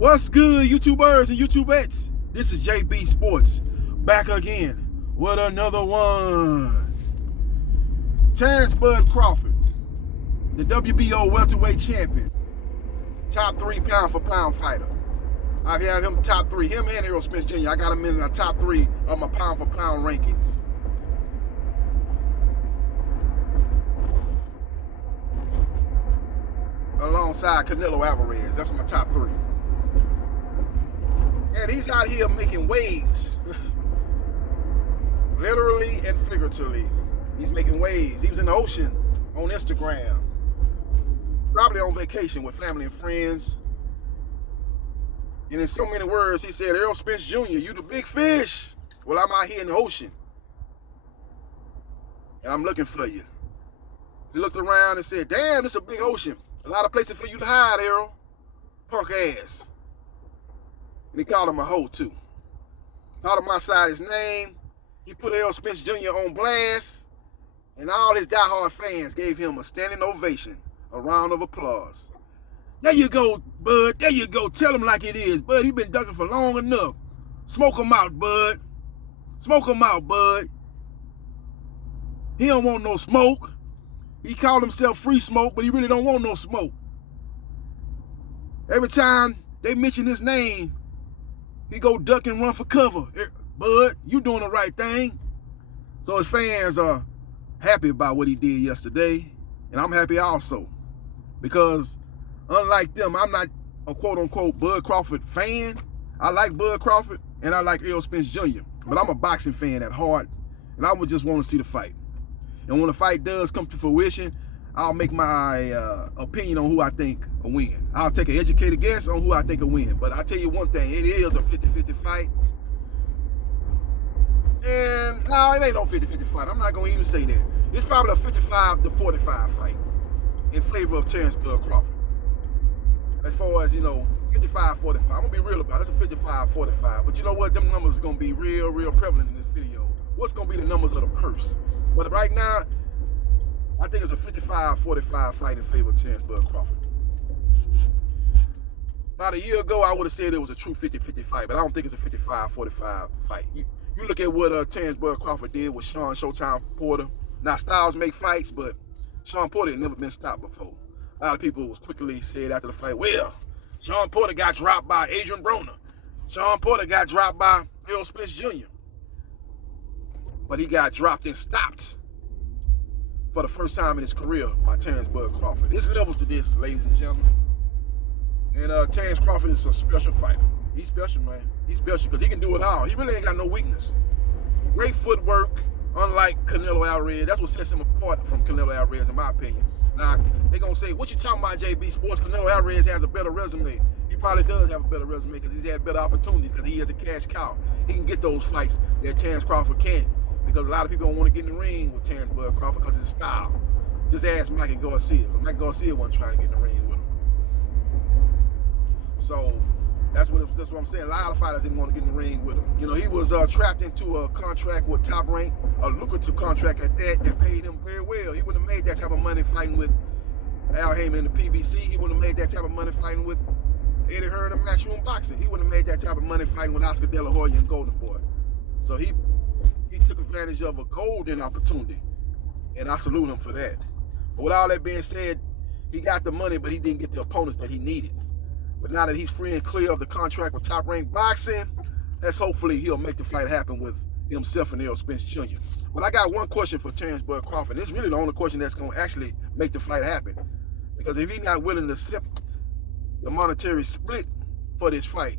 What's good, YouTubers and YouTubettes? This is JBsports back again with another one. Terrence Crawford, the WBO welterweight champion, top 3 pound for pound fighter. I have him top 3, him and Spence Jr. I got him in the top 3 of my pound for pound rankings. Alongside Canelo Alvarez, that's my top 3. And he's out here making waves. Literally and figuratively. He's making waves. He was in the ocean on Instagram. Probably on vacation with family and friends. And in so many words, he said, Spence Jr., you the big fish. Well, I'm out here in the ocean. And I'm looking for you. He looked around and said, damn, it's a big ocean. A lot of places for you to hide, Errol. Punk ass. And he called him a hoe, too. Called him outside his name. He put Spence Jr. on blast. And all his diehard fans gave him a standing ovation, a round of applause. There you go, bud. There you go. Tell him like it is, bud. He been ducking for long enough. Smoke him out, bud. Smoke him out, bud. He don't want no smoke. He called himself Free Smoke, but he really don't want no smoke. Every time they mention his name, he go duck and run for cover. Bud, you doing the right thing. So his fans are happy about what he did yesterday, and I'm happy also. Because unlike them, I'm not a quote-unquote Bud Crawford fan. I like Bud Crawford, and I like Spence Jr., but I'm a boxing fan at heart, and I would just want to see the fight. And when the fight does come to fruition, I'll make my opinion on who I think will win. I'll take an educated guess on who I think will win. But I'll tell you one thing, it is a 50-50 fight. And no, it ain't no 50-50 fight. I'm not going to even say that. It's probably a 55-45 fight in favor of Terrence Crawford. As far as, 55-45. I'm going to be real about it. It's a 55-45. But you know what? Them numbers are going to be real prevalent in this video. What's going to be the numbers of the purse? But right now, I think it's a 55-45 fight in favor of Terrence Crawford. About a year ago, I would have said it was a true 50-50 fight, but I don't think it's a 55-45 fight. You look at what Terrence Crawford did with Sean Showtime Porter. Now, styles make fights, but Sean Porter had never been stopped before. A lot of people was quickly said after the fight, well, Sean Porter got dropped by Adrian Broner. Sean Porter got dropped by Spence Jr. But he got dropped and stopped for the first time in his career by Terrence Crawford. There's levels to this, ladies and gentlemen. And Terrence Crawford is a special fighter. He's special, man. He's special because he can do it all. He really ain't got no weakness. Great footwork, unlike Canelo Alvarez. That's what sets him apart from Canelo Alvarez, in my opinion. Now, they're going to say, what you talking about, JB Sports? Canelo Alvarez has a better resume. He probably does have a better resume because he's had better opportunities because he is a cash cow. He can get those fights that Terrence Crawford can't. Because a lot of people don't want to get in the ring with Terrence Crawford because of his style. Just ask Mikey Garcia. Mike Garcia wasn't trying to get in the ring with him. So that's what I'm saying. A lot of fighters didn't want to get in the ring with him. He was trapped into a contract with Top Rank, a lucrative contract at that paid him very well. He wouldn't have made that type of money fighting with Al Heyman in the PBC. He wouldn't have made that type of money fighting with EddieHerrera in Matchroom Boxing. He wouldn't have made that type of money fighting with Oscar De La Hoya and Golden Boy. So he took advantage of a golden opportunity, and I salute him for that. But with all that being said, he got the money, but he didn't get the opponents that he needed. But now that he's free and clear of the contract with Top Rank Boxing, let's hopefully he'll make the fight happen with himself and Spence Jr. But I got one question for Terrence Crawford. It's really the only question that's going to actually make the fight happen. Because if he's not willing to accept the monetary split for this fight,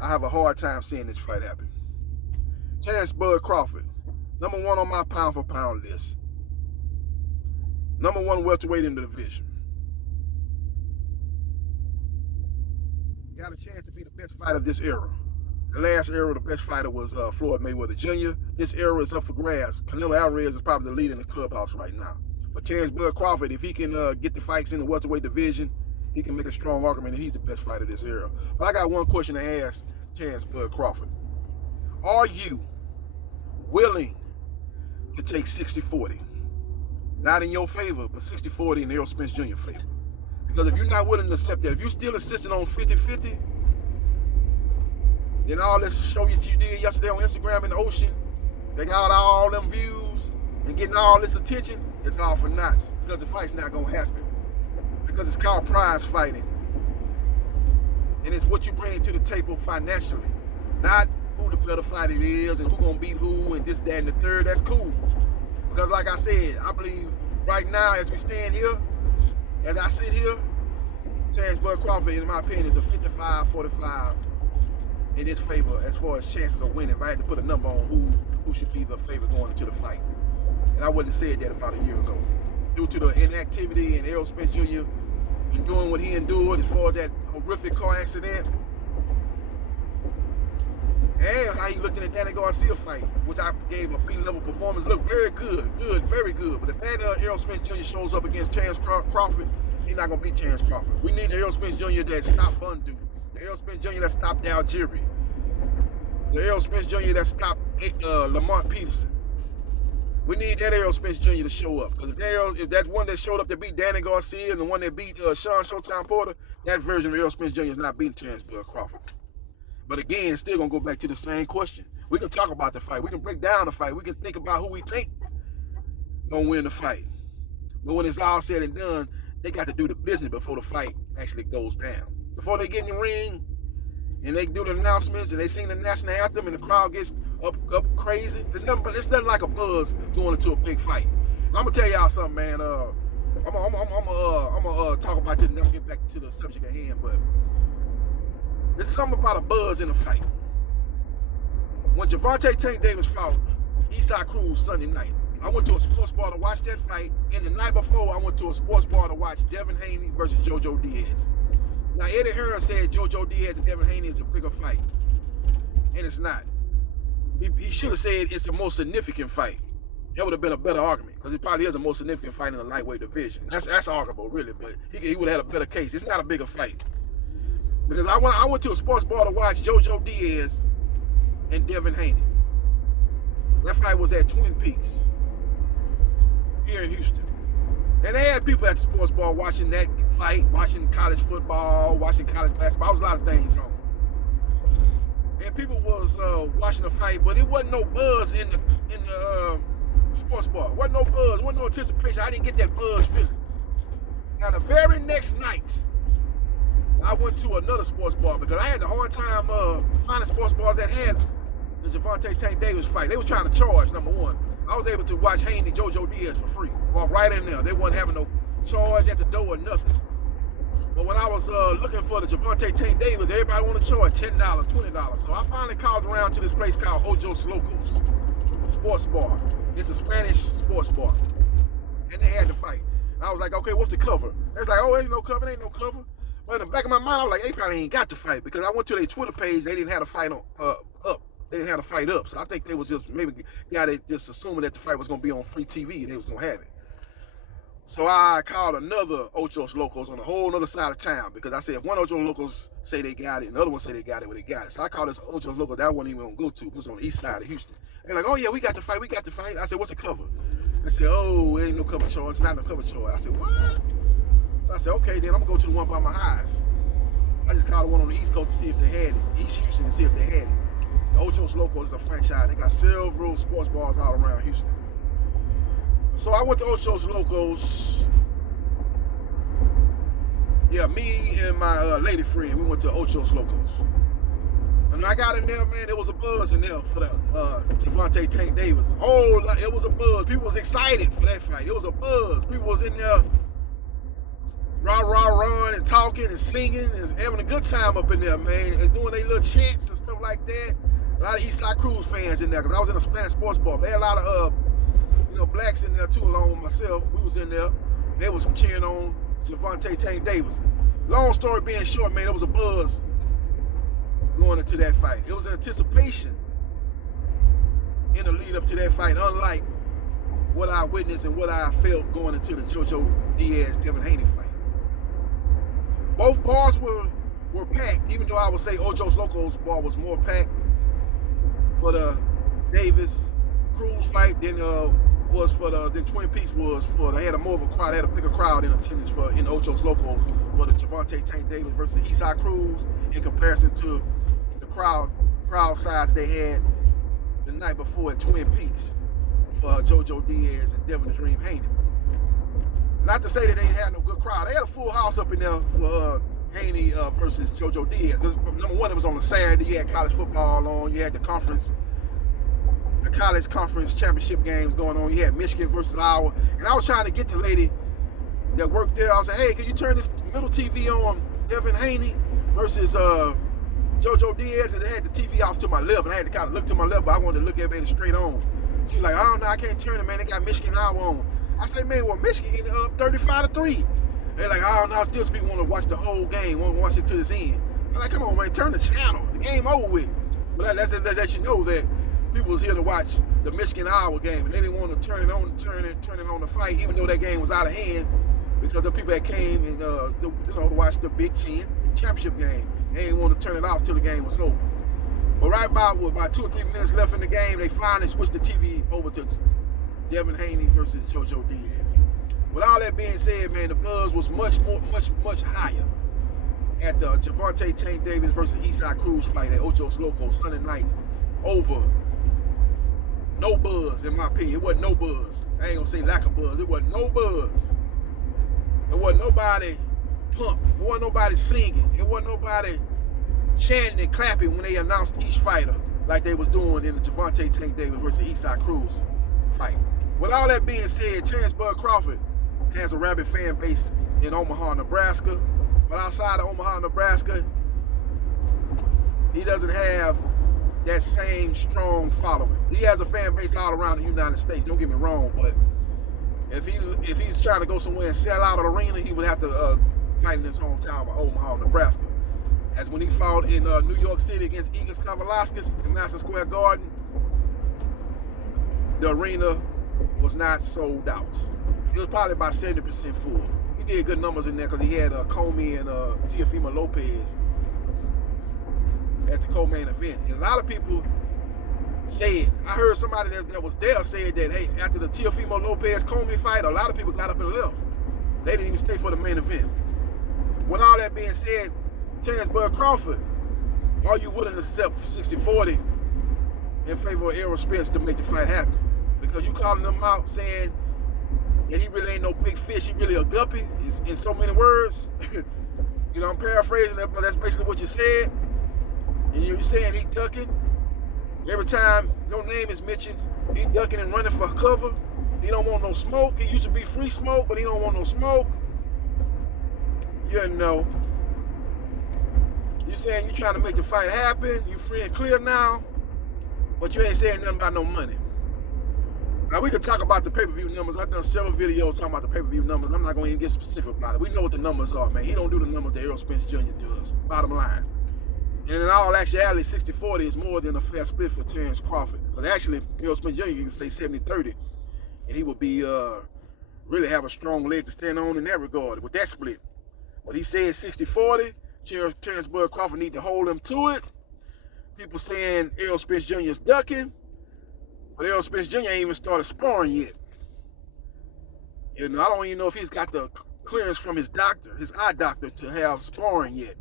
I have a hard time seeing this fight happen. Terrence Crawford, number 1 on my pound for pound list. Number 1 welterweight in the division. Got a chance to be the best fighter of this era. The last era, the best fighter was Floyd Mayweather Jr. This era is up for grabs. Canelo Alvarez is probably the leader in the clubhouse right now. But Terrence Crawford, if he can get the fights in the welterweight division, he can make a strong argument that he's the best fighter of this era. But I got one question to ask Terrence Crawford. Are you willing to take 60-40? Not in your favor, but 60-40 in Spence Jr. favor. Because if you're not willing to accept that, if you're still insisting on 50-50, then all this show that you did yesterday on Instagram in the ocean, they got all them views and getting all this attention, it's all for naught. Because the fight's not going to happen. Because it's called prize fighting. And it's what you bring to the table financially. Not who the better fighter is and who going to beat who and this, that, and the third. That's cool. Because like I said, I believe right now as we stand here, as I sit here, Terrence Crawford, in my opinion, is a 55-45 in his favor as far as chances of winning. If I had to put a number on who should be the favorite going into the fight. And I wouldn't have said that about a year ago. Due to the inactivity and Spence Jr. enduring what he endured as far as that horrific car accident. And how he looked in the Danny Garcia fight, which I gave a B-level performance. Looked very good, very good. But if that Spence Jr. shows up against Terrence Crawford, he's not going to beat Terrence Crawford. We need the Spence Jr. that stopped Bundu. The Spence Jr. that stopped Dalgiri. The Spence Jr. that stopped Lamont Peterson. We need that Spence Jr. to show up. Because if that one that showed up that beat Danny Garcia and the one that beat Sean Showtime Porter, that version of Spence Jr. is not beating Terrence Crawford. But again, it's still going to go back to the same question. We can talk about the fight. We can break down the fight. We can think about who we think going to win the fight. But when it's all said and done, they got to do the business before the fight actually goes down. Before they get in the ring and they do the announcements and they sing the national anthem and the crowd gets up crazy, it's nothing like a buzz going into a big fight. And I'm going to tell y'all something, man. I'm gonna talk about this and then I'm going to get back to the subject at hand. But there's something about a buzz in a fight. When Gervonta Tank Davis fought Eastside Cruz Sunday night, I went to a sports bar to watch that fight, and the night before I went to a sports bar to watch Devin Haney versus JoJo Diaz. Now EddieHerrera said JoJo Diaz and Devin Haney is a bigger fight, and it's not. He should have said it's the most significant fight. That would have been a better argument, because it probably is the most significant fight in the lightweight division. That's arguable, really, but he would have had a better case. It's not a bigger fight. Because I went to a sports bar to watch JoJo Diaz and Devin Haney. That fight was at Twin Peaks here in Houston. And they had people at the sports bar watching that fight, watching college football, watching college basketball. There was a lot of things on. And people was watching the fight, but it wasn't no buzz in the sports bar. Wasn't no buzz, wasn't no anticipation. I didn't get that buzz feeling. Now the very next night, I went to another sports bar because I had a hard time finding sports bars that had the Gervonta Tank Davis fight. They was trying to charge, number one. I was able to watch Haney, JoJo Diaz for free. Walk right in there. They wasn't having no charge at the door or nothing. But when I was looking for the Gervonta Tank Davis, everybody wanted to charge $10, $20. So I finally called around to this place called Osos Locos sports bar. It's a Spanish sports bar. And they had the fight. And I was like, okay, what's the cover? They was like, oh, ain't no cover, ain't no cover. But in the back of my mind, I was like, they probably ain't got the fight, because I went to their Twitter page, they didn't have the fight on up. They didn't have the fight up. So I think they was just maybe just assuming that the fight was going to be on free TV and they was going to have it. So I called another Osos Locos on a whole other side of town, because I said if one Osos Locos say they got it and the other one say they got it, well, they got it. So I called this Osos Loco that I wasn't even going to go to. It was on the east side of Houston. They're like, oh yeah, we got the fight. I said, what's the cover? They said, oh, ain't no cover charge. It's not no cover charge. I said, what? So I said, okay, then I'm going to go to the one by my highs. I just called the one on the East Coast to see if they had it, East Houston, to see if they had it. The Osos Locos is a franchise. They got several sports bars all around Houston. So I went to Osos Locos. Yeah, me and my lady friend, we went to Osos Locos. And I got in there, man, there was a buzz in there for the Gervonta Tank Davis. Oh, it was a buzz. People was excited for that fight. It was a buzz. People was in there rah, and talking and singing and having a good time up in there, man. And doing their little chants and stuff like that. A lot of Eastside Cruz fans in there, because I was in a Spanish sports bar. They had a lot of, blacks in there too, along with myself. We was in there. And they was cheering on Gervonta Tank Davis. Long story being short, man, it was a buzz going into that fight. It was an anticipation in the lead up to that fight, unlike what I witnessed and what I felt going into the JoJo Diaz Devin Haney fight. Both bars were packed, even though I would say Osos Locos bar was more packed for the Davis Cruz fight than was for then Twin Peaks was for, they had a more of a crowd, they had a bigger crowd in attendance in Osos Locos for the Gervonta Tank Davis versus Eastside Cruz in comparison to the crowd size they had the night before at Twin Peaks for JoJo Diaz and Devin the Dream Haney. Not to say that they didn't have no good crowd. They had a full house up in there for Haney versus JoJo Diaz. Because number one, it was on a Saturday. You had college football on. You had the college conference championship games going on. You had Michigan versus Iowa. And I was trying to get the lady that worked there. I was like, hey, can you turn this middle TV on Devin Haney versus JoJo Diaz? And they had the TV off to my left. And I had to kind of look to my left, but I wanted to look at it straight on. She was like, I don't know, I can't turn it, man. They got Michigan Iowa on. I said, man, well, Michigan getting up 35-3. They're like, oh, no, still people want to watch the whole game, want to watch it to this end. I'm like, come on, man, turn the channel. The game over with. But let's let you know that people was here to watch the Michigan-Iowa game, and they didn't want to turn it on the fight, even though that game was out of hand, because the people that came and to watch the Big Ten championship game, they didn't want to turn it off till the game was over. But right about 2 or 3 minutes left in the game, they finally switched the TV over to Devin Haney versus JoJo Diaz. With all that being said, man, the buzz was much higher at the Gervonta Tank Davis versus Eastside Cruz fight at Osos Locos Sunday night over no buzz, in my opinion. It wasn't no buzz. I ain't gonna say lack of buzz. It wasn't no buzz. It wasn't nobody pumped. It wasn't nobody singing. It wasn't nobody chanting and clapping when they announced each fighter like they was doing in the Gervonta Tank Davis versus Eastside Cruz fight. With all that being said, Terrence Crawford has a rabid fan base in Omaha, Nebraska. But outside of Omaha, Nebraska, he doesn't have that same strong following. He has a fan base all around the United States, don't get me wrong, but if he's trying to go somewhere and sell out an arena, he would have to fight in his hometown of Omaha, Nebraska. As when he fought in New York City against Igor Kavalauskas in Madison Square Garden, the arena was not sold out. It was probably about 70% full. He did good numbers in there because he had Comey and Teofimo Lopez at the co-main event. And a lot of people said, I heard somebody that was there said that, hey, after the Teofimo Lopez Comey fight, a lot of people got up and left. They didn't even stay for the main event. With all that being said, Terrence Crawford, are you willing to accept 60-40 in favor of Errol Spence to make the fight happen? Because you calling him out saying that he really ain't no big fish, he really a guppy, in so many words. You know, I'm paraphrasing that, but that's basically what you said. And you're saying he ducking. Every time your name is mentioned, he ducking and running for cover. He don't want no smoke. He used to be free smoke, but he don't want no smoke. You know. You saying you trying to make the fight happen. You free and clear now, but you ain't saying nothing about no money. Now, we could talk about the pay-per-view numbers. I've done several videos talking about the pay-per-view numbers. I'm not going to even get specific about it. We know what the numbers are, man. He don't do the numbers that Errol Spence Jr. does, bottom line. And in all actuality, 60-40 is more than a fair split for Terrence Crawford. Because actually, Errol Spence Jr., you can say 70-30, and he would be really have a strong leg to stand on in that regard with that split. But he said 60-40. Terrence Crawford need to hold him to it. People saying Errol Spence Jr. is ducking. But Errol Spence Jr. ain't even started sparring yet. You know, I don't even know if he's got the clearance from his doctor, his eye doctor, to have sparring yet.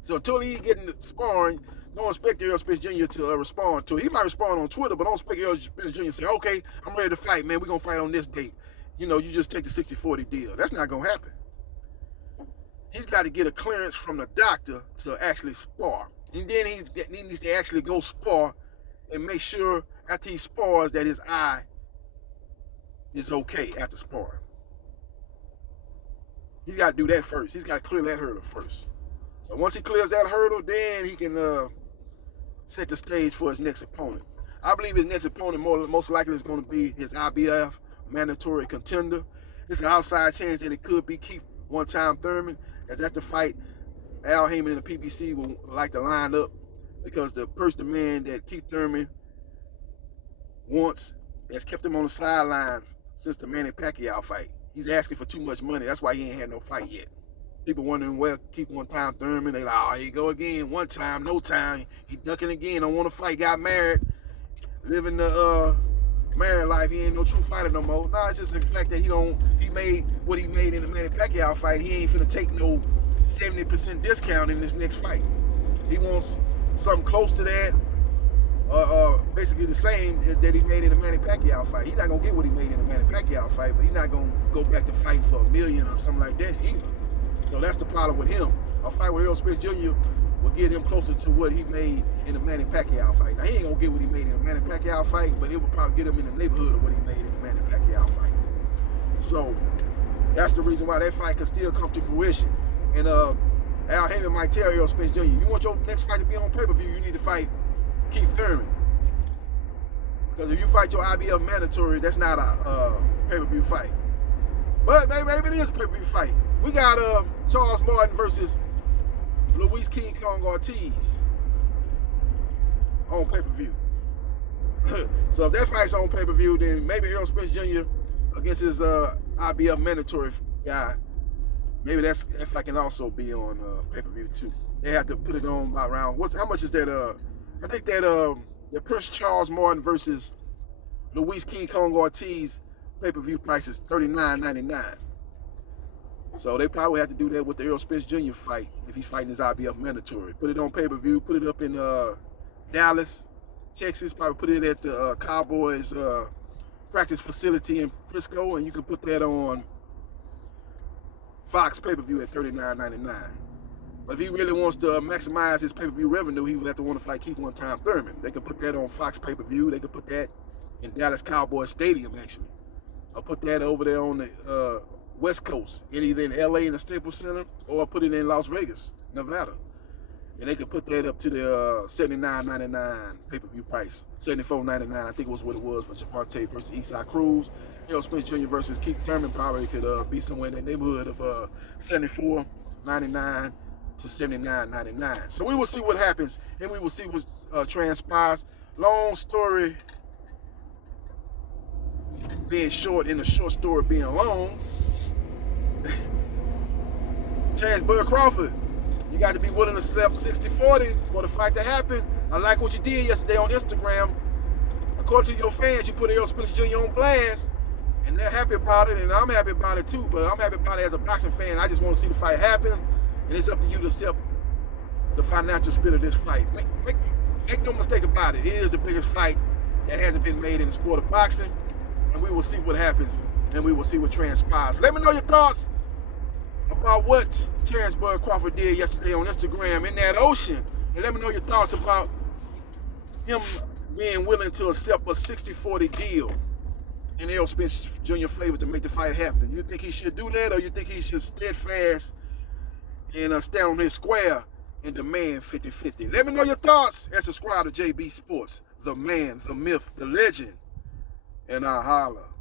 So until he getting the sparring, don't expect Errol Spence Jr. to respond to it. He might respond on Twitter, but don't expect Errol Spence Jr. to say, okay, I'm ready to fight, man. We're going to fight on this date. You know, you just take the 60-40 deal. That's not going to happen. He's got to get a clearance from the doctor to actually spar. And then he needs to actually go spar and make sure after he spars that his eye is okay after sparring. He's got to do that first. He's got to clear that hurdle first. So once he clears that hurdle, then he can set the stage for his next opponent. I believe his next opponent most likely is going to be his IBF mandatory contender. It's an outside chance that it could be Keith one-time Thurman. As that's the fight Al Heyman and the PBC will like to line up, because the man that Keith Thurman wants has kept him on the sideline since the Manny Pacquiao fight. He's asking for too much money. That's why he ain't had no fight yet. People wondering, well, Keith one-time Thurman. They like, oh, here you go again. One time, no time. He ducking again. Don't want to fight. Got married. Living the married life, he ain't no true fighter no more. Nah, it's just the fact that he made what he made in the Manny Pacquiao fight. He ain't finna take no 70% discount in this next fight. He wants something close to that, basically the same that he made in the Manny Pacquiao fight. He's not gonna get what he made in the Manny Pacquiao fight, but he's not gonna go back to fighting for $1 million or something like that either. So that's the problem with him. A fight with Spence Jr. will get him closer to what he made in the Manny Pacquiao fight. Now, he ain't gonna get what he made in the Manny Pacquiao fight, but it will probably get him in the neighborhood of what he made in the Manny Pacquiao fight. So that's the reason why that fight could still come to fruition. And Al Heyman might tell Spence Jr., you want your next fight to be on pay-per-view, you need to fight Keith Thurman. Because if you fight your IBF mandatory, that's not a pay-per-view fight. But maybe it is a pay-per-view fight. We got Charles Martin versus Luis King Kong Ortiz on pay-per-view. So if that fight's on pay-per-view, then maybe Errol Spence Jr. against his IBF mandatory guy, maybe that fight can also be on pay-per-view too. They have to put it on around, how much is that? I think that the Prince Charles Martin versus Luis King Kong Ortiz pay-per-view price is $39.99. So they probably have to do that with the Errol Spence Jr. fight if he's fighting his IBF mandatory. Put it on pay-per-view, put it up in Dallas, Texas, probably put it at the Cowboys practice facility in Frisco, and you can put that on Fox pay-per-view at $39.99. But if he really wants to maximize his pay-per-view revenue, he would have to want to fight Keith One Time Thurman. They could put that on Fox pay-per-view. They could put that in Dallas Cowboys Stadium, actually. I'll put that over there on the West Coast, either in LA in the Staples Center, or put it in Las Vegas, Nevada. And they could put that up to the $79.99 pay-per-view price. $74.99, I think was what it was for Javante versus Eastside Cruz. Errol Spence Jr. versus Keith Thurman probably could be somewhere in the neighborhood of $74.99 to $79.99. So we will see what happens, and we will see what transpires. Long story being short and the short story being long. Terrence Crawford, you got to be willing to accept 60-40 for the fight to happen. I like what you did yesterday on Instagram. According to your fans, you put Errol Spence Jr. on blast, and they're happy about it, and I'm happy about it too, but I'm happy about it as a boxing fan. I just want to see the fight happen, and it's up to you to accept the financial split of this fight. Make no mistake about it. It is the biggest fight that hasn't been made in the sport of boxing, and we will see what happens, and we will see what transpires. Let me know your thoughts about what Terrence Crawford did yesterday on Instagram in that ocean, and let me know your thoughts about him being willing to accept a 60-40 deal in Errol Spence Jr. favor to make the fight happen. You think he should do that, or you think he should steadfast and stand on his square and demand 50-50? Let me know your thoughts and subscribe to JB Sports, the man, the myth, the legend, and I'll holla.